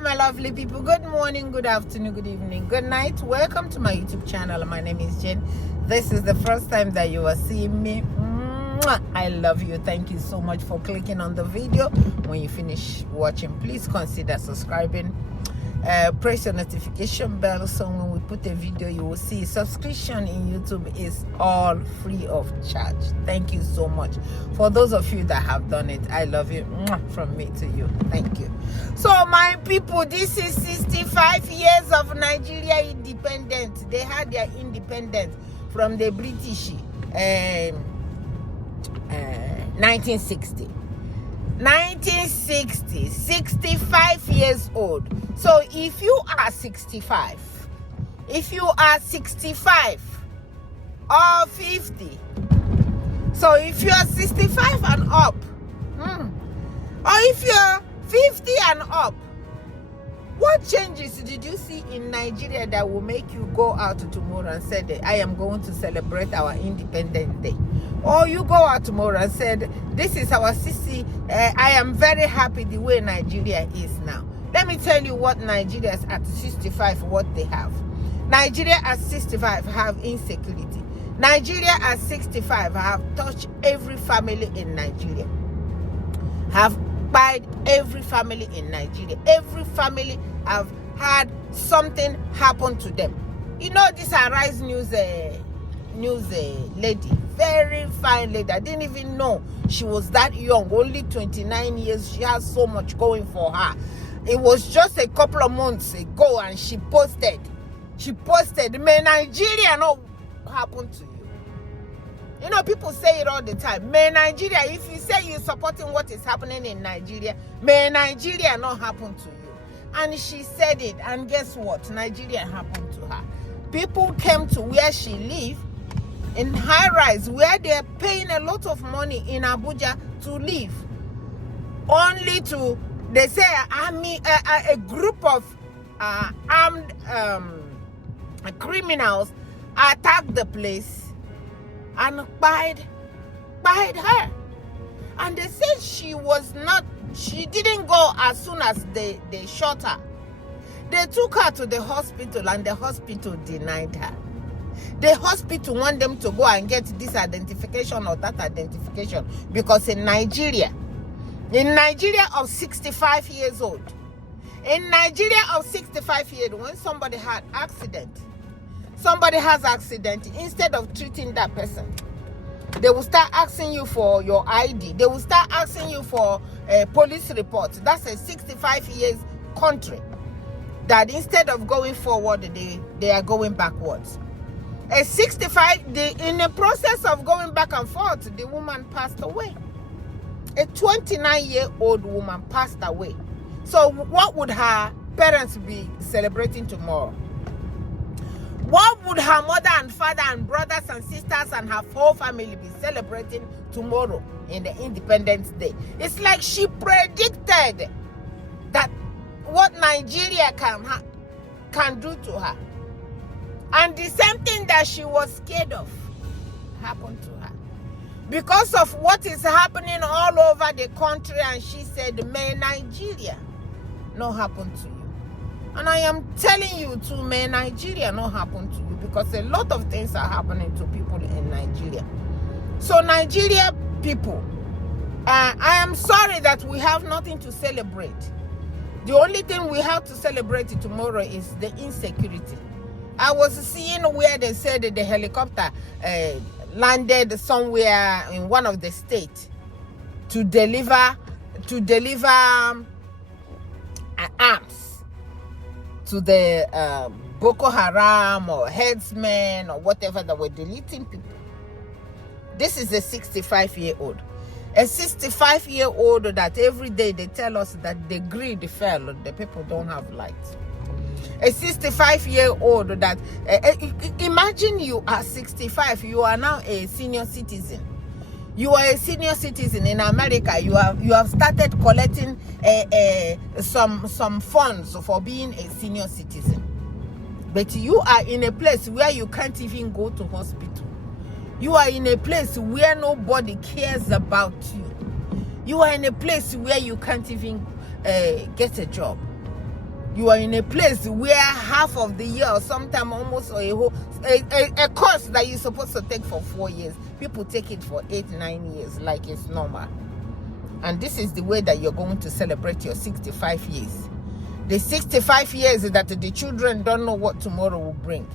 Hello my lovely people, good morning, good afternoon, good evening, good night. Welcome to my YouTube channel. My name is Jane. This is the first time that you are seeing me. I love you. Thank you so much for clicking on the video. When you finish watching, please consider subscribing. Press your notification bell so when we put a video you will see. Subscription in YouTube is all free of charge. Thank you so much for those of you that have done it. I love you from me to you. Thank you. So my people, this is 65 years of Nigeria independence. They had their independence from the British 1960. 1960, 65 years old. So if you are 65 or 50, so if you're 65 and up, or if you're 50 and up, what changes did you see in Nigeria that will make you go out tomorrow and say that I am going to celebrate our Independence Day? Or you go out tomorrow and said, this is our CC, I am very happy the way Nigeria is now. Let me tell you what Nigeria is at 65, what they have. Nigeria at 65 have insecurity. Nigeria at 65 have touched every family in Nigeria. Have buyed every family in Nigeria. Every family have had something happen to them. You know this Arise News lady, very fine lady. I didn't even know she was that young, only 29 years. She has so much going for her. It was just a couple of months ago and she posted, may Nigeria not happen to you. You know, people say it all the time. May Nigeria, if you say you're supporting what is happening in Nigeria, may Nigeria not happen to you. And she said it, and guess what? Nigeria happened to her. People came to where she lived, in high rise, where they're paying a lot of money in Abuja to live. Only to, they say, a group of armed criminals attacked the place and buyed her. And they said she didn't go as soon as they shot her. They took her to the hospital and the hospital denied her. The hospital want them to go and get this identification or that identification because in Nigeria of 65 years old, when somebody has accident, instead of treating that person, they will start asking you for your ID. They will start asking you for a police report. That's a 65 years country that instead of going forward, they are going backwards. A 65, in the process of going back and forth, the woman passed away. A 29-year-old woman passed away. So what would her parents be celebrating tomorrow? What would her mother and father and brothers and sisters and her whole family be celebrating tomorrow in the Independence Day? It's like she predicted that what Nigeria can do to her. And the same thing that she was scared of happened to her. Because of what is happening all over the country, and she said, may Nigeria not happen to you. And I am telling you too, may Nigeria not happen to you, because a lot of things are happening to people in Nigeria. So Nigeria people, I am sorry that we have nothing to celebrate. The only thing we have to celebrate tomorrow is the insecurity. I was seeing where they said that the helicopter landed somewhere in one of the states to deliver arms to the Boko Haram or headsmen or whatever that were deleting people. This is a 65-year-old. A 65-year-old that every day they tell us that the grid fell, the people don't have lights. A 65-year-old that, imagine you are 65, you are now a senior citizen. You are a senior citizen in America. You have started collecting some funds for being a senior citizen. But you are in a place where you can't even go to hospital. You are in a place where nobody cares about you. You are in a place where you can't even get a job. You are in a place where half of the year, or sometime almost a course that you're supposed to take for 4 years, people take it for 8-9 years like it's normal. And this is the way that you're going to celebrate your 65 years. The 65 years that the children don't know what tomorrow will bring.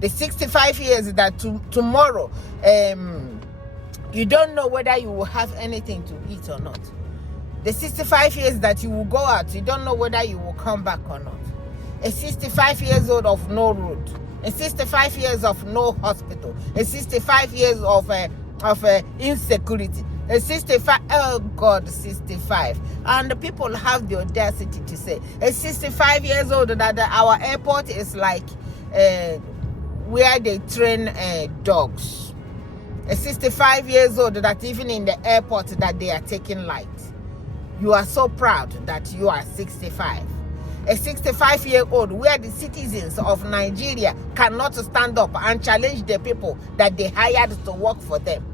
The 65 years that tomorrow you don't know whether you will have anything to eat or not. The 65 years that you will go out, you don't know whether you will come back or not. A 65 years old of no road. A 65 years of no hospital. A 65 years of insecurity. A 65, oh God, 65. And the people have the audacity to say, a 65 years old that our airport is like where they train dogs. A 65 years old that even in the airport that they are taking light. You are so proud that you are 65. A 65-year-old where the citizens of Nigeria cannot stand up and challenge the people that they hired to work for them.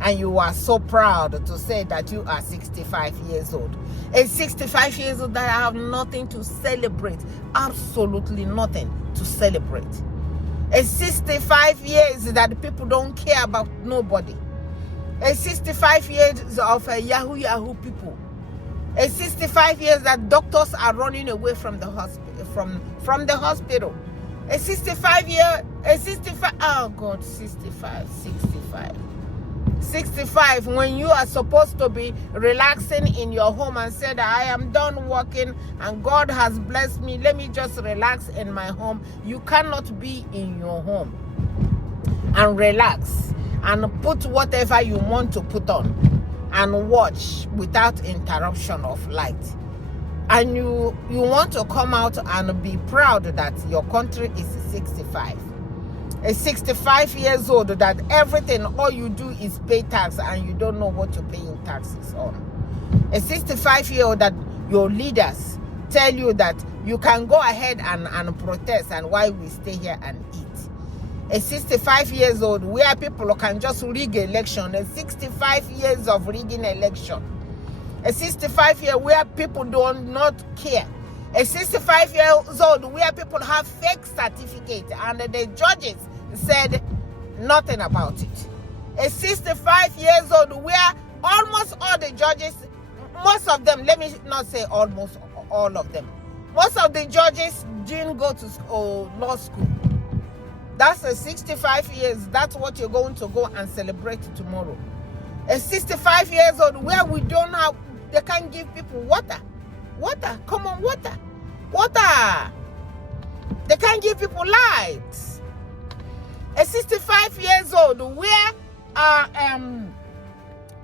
And you are so proud to say that you are 65 years old. A 65 years old that have nothing to celebrate. Absolutely nothing to celebrate. A 65 years that people don't care about nobody. A 65 years of Yahoo people. A 65 years that doctors are running away from the hospital, from the hospital. A 65, oh God, 65. 65, when you are supposed to be relaxing in your home and said, I am done working and God has blessed me, let me just relax in my home. You cannot be in your home and relax and put whatever you want to put on and watch without interruption of light. And you want to come out and be proud that your country is 65. A 65 years old that everything, all you do is pay tax and you don't know what you're paying taxes on. A 65-year-old that your leaders tell you that you can go ahead and protest and why we stay here and eat. A 65 years old where people can just rig election. A 65 years of rigging election. A 65 year where people do not care. A 65 years old where people have fake certificate and the judges said nothing about it. A 65 years old where almost all the judges, most of them, let me not say almost all of them, most of the judges didn't go to law school. That's a 65 years. That's what you're going to go and celebrate tomorrow. A 65 years old where we don't have, they can't give people water. Water, come on, water. Water. They can't give people light. A 65 years old where an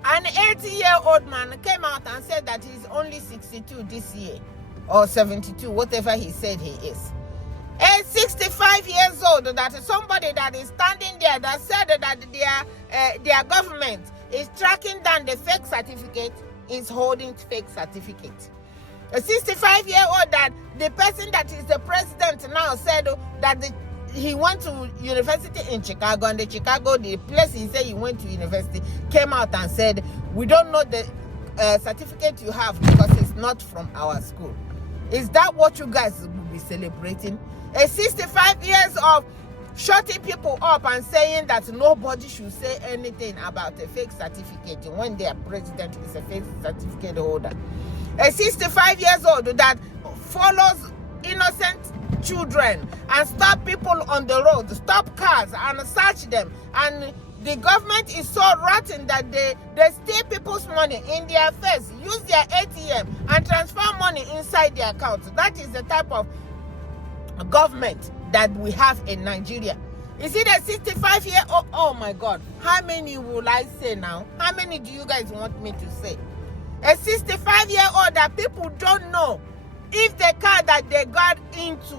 80-year-old man came out and said that he's only 62 this year or 72, whatever he said he is. A 65 years old that somebody that is standing there that said that their government is tracking down the fake certificate is holding fake certificate. A 65-year-old that the person that is the president now said that he went to university in Chicago, and the place he said he went to university came out and said, we don't know the certificate you have because it's not from our school. Is that what you guys will be celebrating? A 65 years of shutting people up and saying that nobody should say anything about a fake certificate when their president is a fake certificate holder. A 65 years old that follows innocent children and stop people on the road, stop cars and search them. And the government is so rotten that they steal people's money in their face, use their ATM and transfer money inside their accounts. That is the type of government that we have in Nigeria. Is it a 65-year-old? Oh my God. How many will I say now? How many do you guys want me to say? A 65-year-old that people don't know if the car that they got into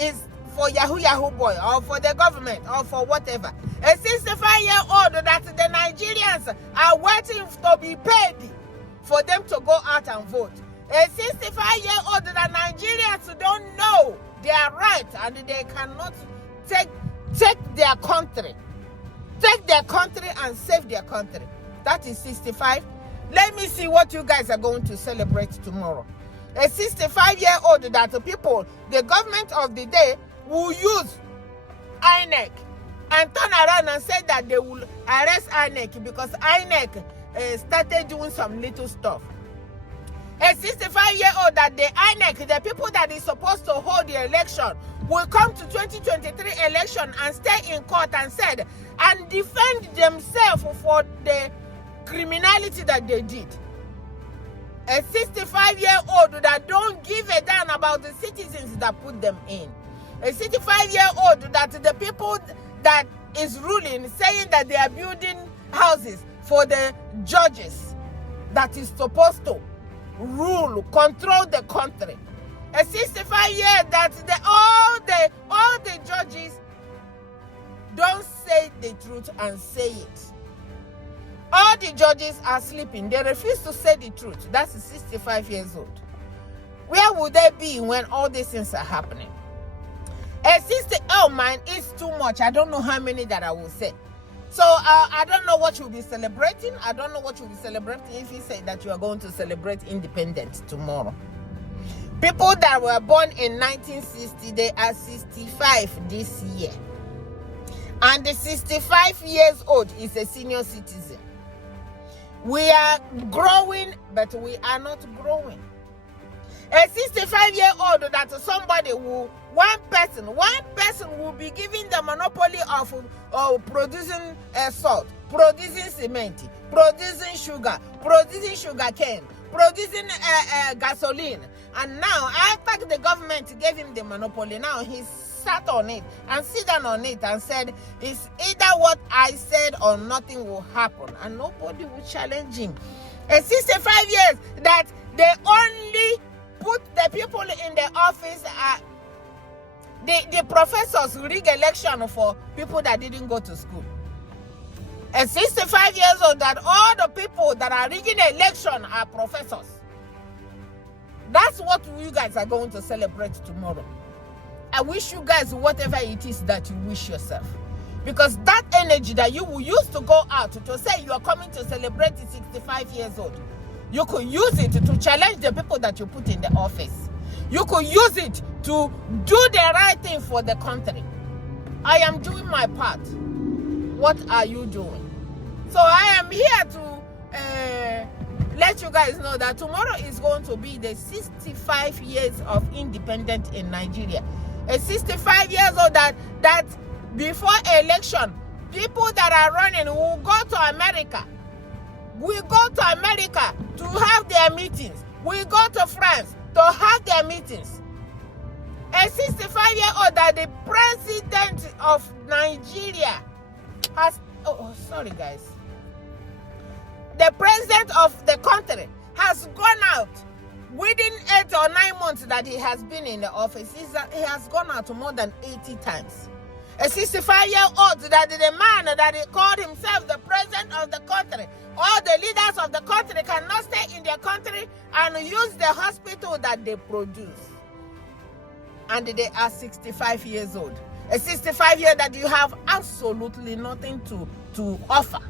is for Yahoo boy or for the government or for whatever. A 65-year-old that the Nigerians are waiting to be paid for them to go out and vote. A 65-year-old that Nigerians don't know their right and they cannot take their country. Take their country and save their country. That is 65. Let me see what you guys are going to celebrate tomorrow. A 65-year-old that the government of the day will use INEC and turn around and say that they will arrest INEC because INEC started doing some little stuff. A 65-year-old that the INEC, the people that is supposed to hold the election, will come to 2023 election and stay in court and said and defend themselves for the criminality that they did. A 65-year-old that don't give a damn about the citizens that put them in. A 65-year-old that the people that is ruling saying that they are building houses for the judges that is supposed to rule, control the country. A 65-year that all the judges don't say the truth and say it. All the judges are sleeping. They refuse to say the truth. That's 65 years old. Where would they be when all these things are happening? Oh man, it's too much. I don't know how many that I will say. So I don't know what you'll be celebrating. I don't know what you'll be celebrating if you say that you are going to celebrate independence tomorrow. People that were born in 1960, they are 65 this year. And the 65 years old is a senior citizen. We are growing, but we are not growing. A 65-year-old that somebody will, one person will be giving the monopoly of producing salt, producing cement, producing sugar cane, producing gasoline. And now, after the government gave him the monopoly, now he's sat on it and sit down on it and said, it's either what I said or nothing will happen. And nobody will challenge him. A 65 years that they only put the people in the office, the professors rig election for people that didn't go to school. A 65 years old that all the people that are rigging election are professors. That's what you guys are going to celebrate tomorrow. I wish you guys whatever it is that you wish yourself. Because that energy that you will use to go out to say you are coming to celebrate 65 years old, you could use it to challenge the people that you put in the office. You could use it to do the right thing for the country. I am doing my part. What are you doing? So I am here to let you guys know that tomorrow is going to be the 65 years of independence in Nigeria. A 65 years old that before election, people that are running will go to America. We go to America to have their meetings. We go to France to have their meetings. A 65-year-old that the president of Nigeria has... sorry guys. The president of the country has gone out within 8 or 9 months that he has been in the office. He has gone out more than 80 times. A 65-year-old that the man that he called himself the president of the country, all the leaders of the country cannot stay in their country and use the hospital that they produce. And they are 65 years old. A 65-year that you have absolutely nothing to offer.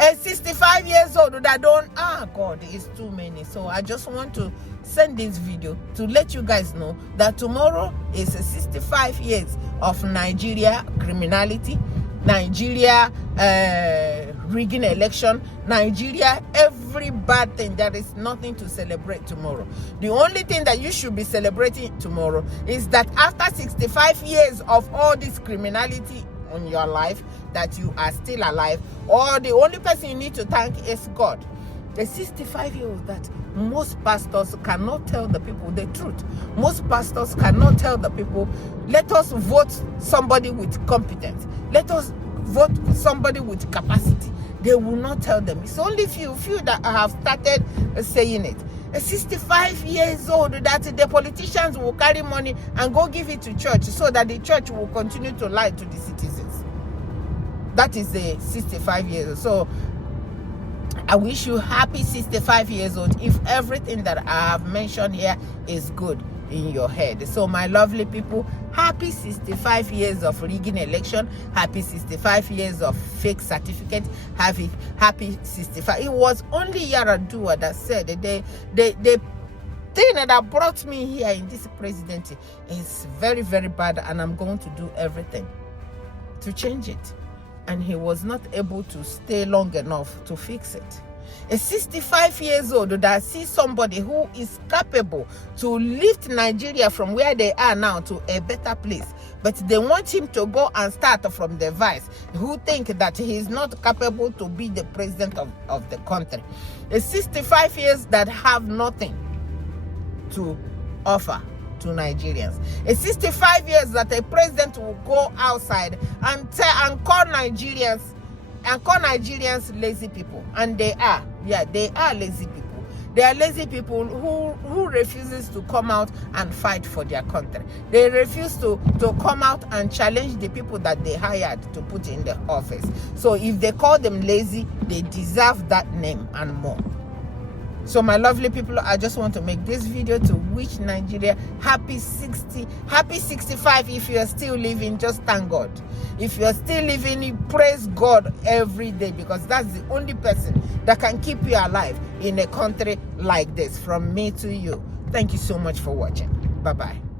A 65 years old that don't, God, it's too many. So I just want to send this video to let you guys know that tomorrow is 65 years of Nigeria criminality, Nigeria rigging election, Nigeria every bad thing. There is nothing to celebrate tomorrow. The only thing that you should be celebrating tomorrow is that after 65 years of all this criminality on your life, that you are still alive, or the only person you need to thank is God. The 65-year-old that most pastors cannot tell the people the truth. Most pastors cannot tell the people, let us vote somebody with competence. Let us vote somebody with capacity. They will not tell them. It's only few that have started saying it. A 65 years old that the politicians will carry money and go give it to church so that the church will continue to lie to the citizens. That is the 65 years old. So I wish you happy 65 years old if everything that I have mentioned here is good in your head. So my lovely people, happy 65 years of rigging election, happy 65 years of fake certificate, happy 65. It was only Yaradua that said they thing that brought me here in this presidency is very, very bad, and I'm going to do everything to change it. And he was not able to stay long enough to fix it. A 65 years old that sees somebody who is capable to lift Nigeria from where they are now to a better place, but they want him to go and start from the vice, who think that he is not capable to be the president of the country. A 65 years that have nothing to offer to Nigerians. A 65 years that a president will go outside and call Nigerians lazy people. And they are. Yeah, they are lazy people. They are lazy people who refuses to come out and fight for their country. They refuse to come out and challenge the people that they hired to put in the office. So if they call them lazy, they deserve that name and more. So my lovely people, I just want to make this video to wish Nigeria happy 65. If you are still living, just thank God. If you are still living, praise God every day, because that's the only person that can keep you alive in a country like this. From me to you. Thank you so much for watching. Bye-bye.